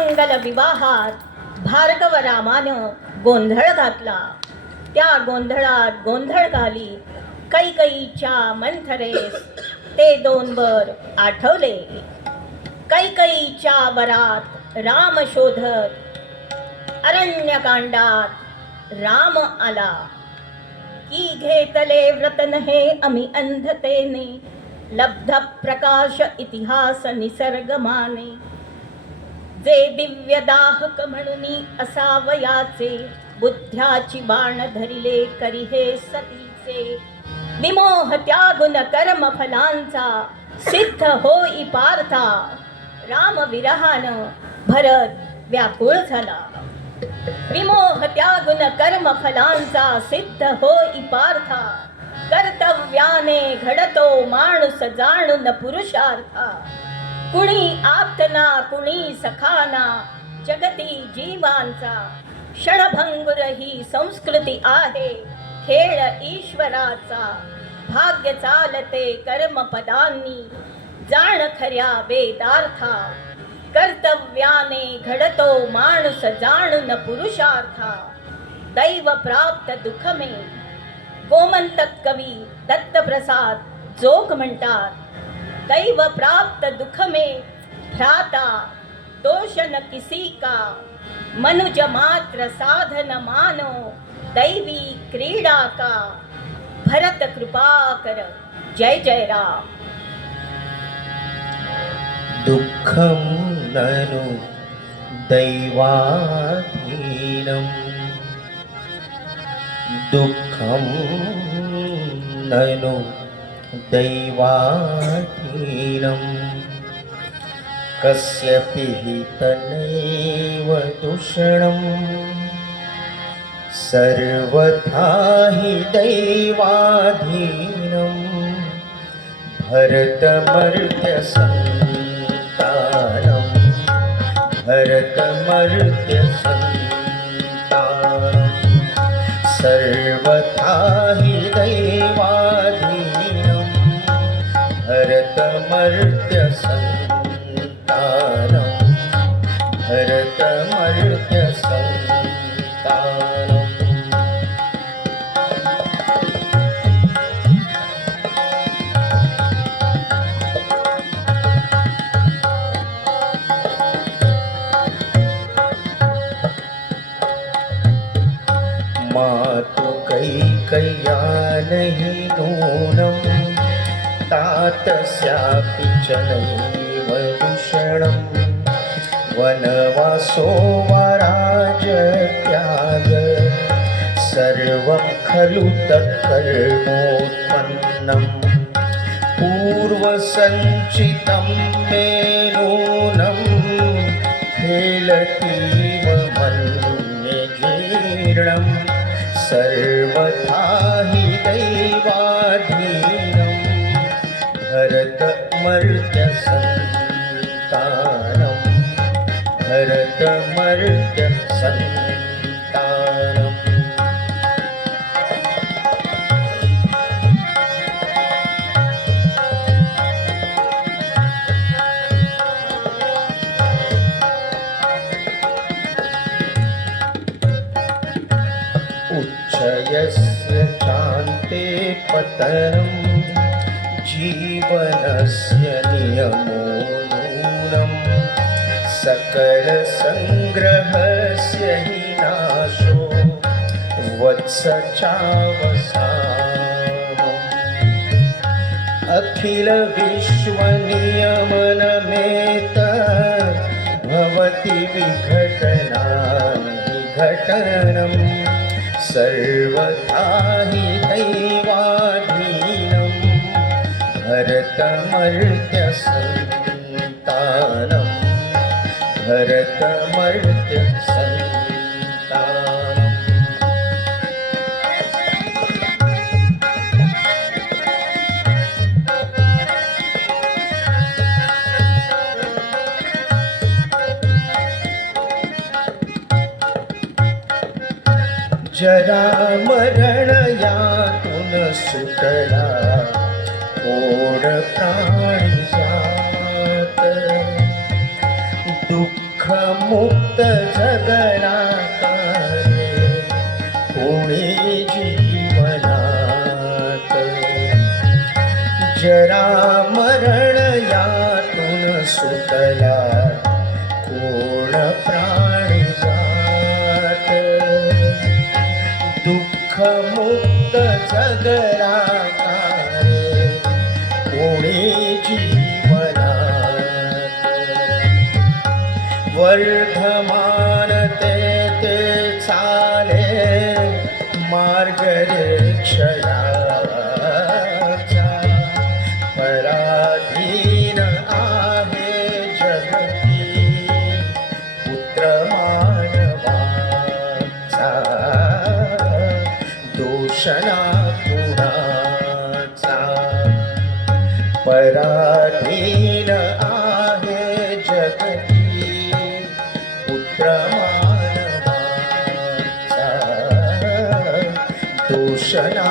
मंगल विवाहात भार्गव रामानं गोंधळ घातला. त्या गोंधळात गोंधळ घाली कैकईच्या मंथरेस ते दोन वर आठवले. कैकईच्या वरात राम शोधत अरण्यकांडात राम आला. की घेतले व्रतन हे अमी अंधतेने लब्ध प्रकाश इतिहास निसर्गमाने. जे दिव्य दाहक म्हणून असावयाचे बुद्ध्याची बाण धरिले करी हे सतीचे. विमोह त्यागुण कर्म फलांचा सिद्ध होई पार्था. राम विरहान भरत व्याकुळ झाला. विमोह त्यागुण कर्म फलांचा सिद्ध होई पार्था. कर्तव्याने घडतो माणूस जाणून पुरुषार्था. कुणी आप्तना कुणी सखाना जगती जीवांचा. क्षणभंगुर ही संस्कृती आहे खेळ ईश्वराचा. भाग्य चालते कर्मपदांनी जाण खऱ्या वेदार्था. कर्तव्याने घडतो माणूस न पुरुषार्था. दैव प्राप्त दुखमे. गोमंतक कवी दत्तप्रसाद जोग म्हणतात दैव प्राप्त दुखमे भ्राता दोष न किसी का। मनुज मात्र साधन मानो दैवी क्रीडा का। भरत कृपा कर जय जय राम। दुःखं ननु दैवाधीनम् दुःखं ननु दैवाधीनम् कस्य पिहितनैव दूषणम् सर्वथा हि दैवाधीनम्। भरतमर्त्यसन्तानम्। भरतमर्त्यसन्तानम्। सर्वथा हि दैवाधीनम्। भरतमर्त्यस नहि नूनं तातस्यापि च नैव दूषणं वनवासो वराज त्याग सर्वं खलु तत्कर्मोत्पन्नं। पूर्वसञ्चितं मे नूनं खेलतीव मन्यजीर्णं सर्वथा हि दैवाधीनं भरतमर्त्यसन्तानं भरतमर्त्यसन्तानम् उच्चयस्य चान्ते पतनं जीवनस्य नियमो सकलसङ्ग्रहस्य हि नाशो वत्स चावसानम्। अखिलविश्वनियमनमेत भवति विघटना घटनम् सर्वथा हि दैवाधीनं भरतमर्त्यसन्तानं भरतमर्त्यसन्तानम् जरा मरण यातून सुटला ओढ प्राणी मुक्त जगना कोणी जीवनात जरा मरण यातून सुटला कोण प्राणी जात? दुःख मुक्त कारे कोणी जीवनात वर्धमान ते चाले मार्गरेक्षया रे क्षयाचा पराधीन आहे जगती पुत्र मानवाचा दोषणा कुणाचा पराधीन ुशला